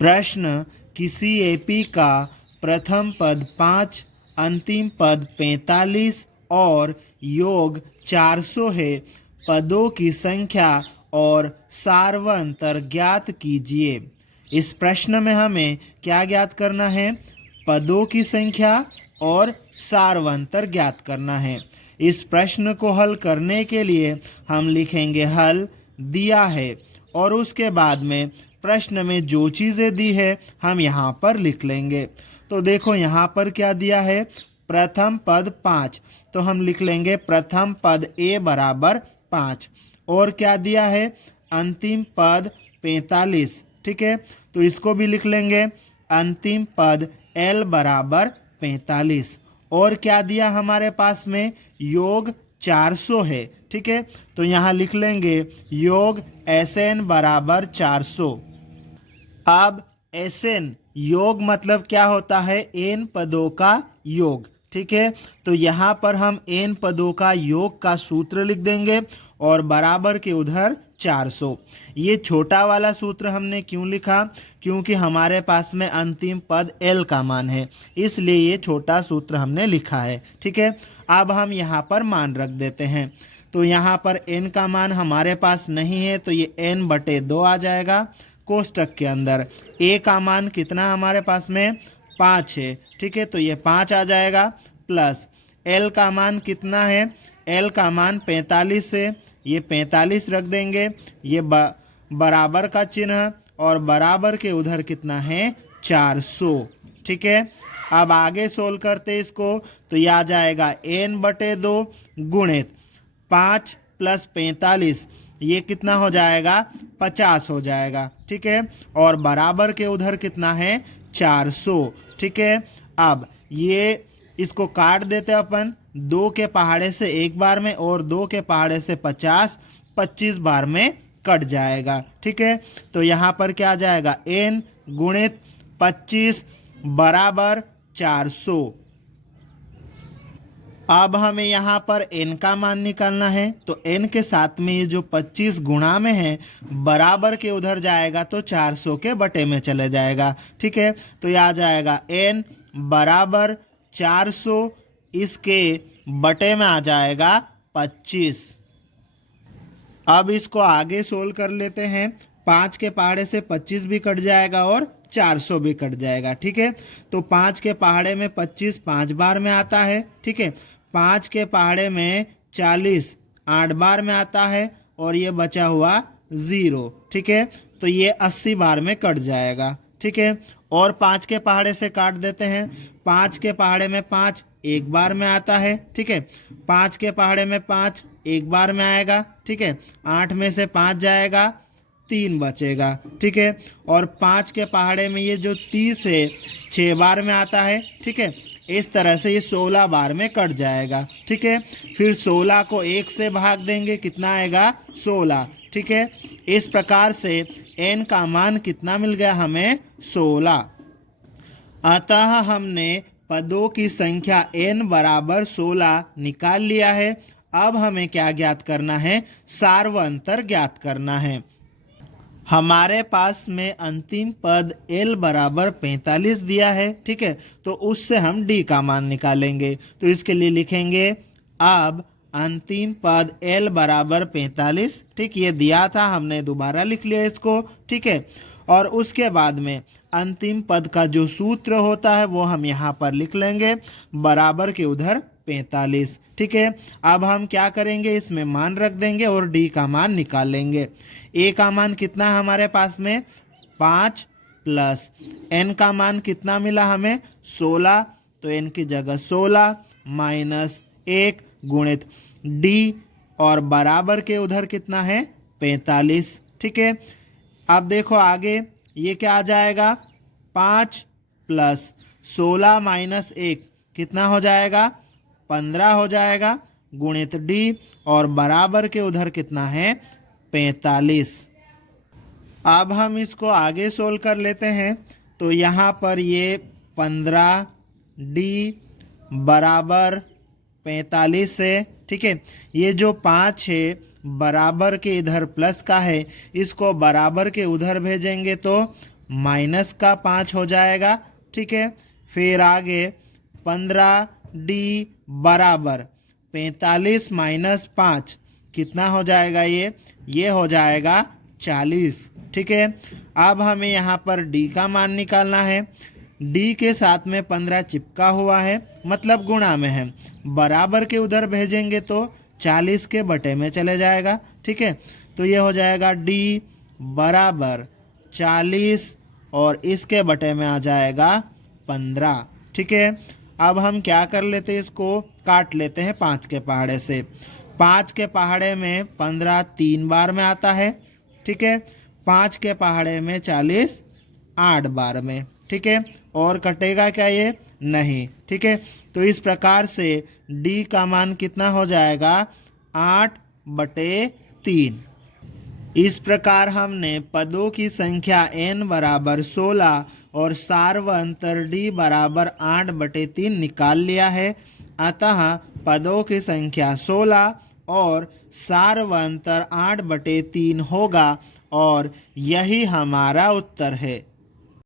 प्रश्न, किसी एपी का प्रथम पद 5, अंतिम पद 45 और योग 400 है। पदों की संख्या और सारवंतर ज्ञात कीजिए। इस प्रश्न में हमें क्या ज्ञात करना है? पदों की संख्या और सारवंतर ज्ञात करना है। इस प्रश्न को हल करने के लिए हम लिखेंगे हल दिया है और उसके बाद में प्रश्न में जो चीज़ें दी है हम यहाँ पर लिख लेंगे। तो देखो यहाँ पर क्या दिया है, प्रथम पद 5, तो हम लिख लेंगे प्रथम पद ए बराबर 5। और क्या दिया है, अंतिम पद 45, ठीक है, तो इसको भी लिख लेंगे अंतिम पद एल बराबर 45। और क्या दिया हमारे पास में, योग 400 है, ठीक है, तो यहाँ लिख लेंगे योग एसएन बराबर 400। अब एसएन योग मतलब क्या होता है, एन पदों का योग, ठीक है, तो यहाँ पर हम एन पदों का योग का सूत्र लिख देंगे और बराबर के उधर 400। ये छोटा वाला सूत्र हमने क्यों लिखा, क्योंकि हमारे पास में अंतिम पद एल का मान है, इसलिए ये छोटा सूत्र हमने लिखा है, ठीक है। अब हम यहाँ पर मान रख देते हैं, तो यहाँ पर एन का मान हमारे पास नहीं है, तो ये एन बटे 2 आ जाएगा कोष्टक के अंदर। ए का मान कितना हमारे पास में 5 है, ठीक है, तो ये 5 आ जाएगा, प्लस एल का मान कितना है, एल का मान 45 है, ये 45 रख देंगे, ये बराबर का चिन्ह और बराबर के उधर कितना है 400, ठीक है। अब आगे सोल्व करते इसको, तो ये आ जाएगा एन बटे 2 गुणित 5 प्लस 45, ये कितना हो जाएगा 50 हो जाएगा, ठीक है, और बराबर के उधर कितना है 400, ठीक है। अब ये इसको काट देते अपन, 2 के पहाड़े से एक बार में और 2 के पहाड़े से 25 बार में कट जाएगा, ठीक है, तो यहाँ पर क्या आ जाएगा एन गुणित 25 बराबर 400। अब हमें यहाँ पर n का मान निकालना है, तो n के साथ में ये जो 25 गुणा में है बराबर के उधर जाएगा तो 400 के बटे में चले जाएगा, ठीक है, तो ये आ जाएगा n बराबर 400, इसके बटे में आ जाएगा 25। अब इसको आगे सोल्व कर लेते हैं, 5 के पहाड़े से 25 भी कट जाएगा और 400 भी कट जाएगा, ठीक है, तो 5 के पहाड़े में 25 5 बार में आता है, ठीक है, 5 के पहाड़े में 40 8 बार में आता है और ये बचा हुआ 0, ठीक है, तो ये 80 बार में कट जाएगा, ठीक है। और 5 के पहाड़े से काट देते हैं, 5 के पहाड़े में 5 एक बार में आता है, ठीक है, 5 के पहाड़े में 5 एक बार में आएगा, ठीक है, 8 में से 5 जाएगा 3 बचेगा, ठीक है, और 5 के पहाड़े में ये जो 30 है 6 बार में आता है, ठीक है, इस तरह से ये 16 बार में कट जाएगा, ठीक है। फिर 16 को 1 से भाग देंगे, कितना आएगा 16, ठीक है। इस प्रकार से n का मान कितना मिल गया हमें 16। अतः हमने पदों की संख्या n बराबर 16 निकाल लिया है। अब हमें क्या ज्ञात करना है, सार्वंतर ज्ञात करना है। हमारे पास में अंतिम पद l बराबर 45 दिया है, ठीक है, तो उससे हम d का मान निकालेंगे, तो इसके लिए लिखेंगे अब अंतिम पद l बराबर 45, ठीक, ये दिया था हमने दोबारा लिख लिया इसको, ठीक है, और उसके बाद में अंतिम पद का जो सूत्र होता है वो हम यहाँ पर लिख लेंगे बराबर के उधर 45, ठीक है। अब हम क्या करेंगे, इसमें मान रख देंगे और d का मान निकाल लेंगे। a का मान कितना है हमारे पास में 5 प्लस n का मान कितना मिला हमें 16, तो n की जगह 16 माइनस 1 गुणित d और बराबर के उधर कितना है 45, ठीक है। अब देखो आगे ये क्या आ जाएगा 5 प्लस 16 माइनस 1 कितना हो जाएगा 15 हो जाएगा गुणित d और बराबर के उधर कितना है 45। अब हम इसको आगे सोल्व कर लेते हैं, तो यहाँ पर ये 15d बराबर 45 है, ठीक है, ये जो 5 है बराबर के इधर प्लस का है, इसको बराबर के उधर भेजेंगे तो माइनस का 5 हो जाएगा। ठीक है, फिर आगे 15D बराबर 45 माइनस 5 कितना हो जाएगा? ये हो जाएगा 40। ठीक है, अब हमें यहाँ पर D का मान निकालना है। D के साथ में 15 चिपका हुआ है, मतलब गुणा में है, बराबर के उधर भेजेंगे तो 40 के बटे में चले जाएगा। ठीक है, तो ये हो जाएगा D बराबर 40 और इसके बटे में आ जाएगा 15। ठीक है, अब हम क्या कर लेते हैं, इसको काट लेते हैं 5 के पहाड़े से। 5 के पहाड़े में 15 3 बार में आता है। ठीक है, 5 के पहाड़े में 40 8 बार में। ठीक है, और कटेगा क्या? ये नहीं। ठीक है, तो इस प्रकार से D का मान कितना हो जाएगा? 8/3। इस प्रकार हमने पदों की संख्या n बराबर 16 और सार्वअंतर D बराबर 8/3 निकाल लिया है। अतः पदों की संख्या 16 और सार्वअंतर 8/3 होगा और यही हमारा उत्तर है।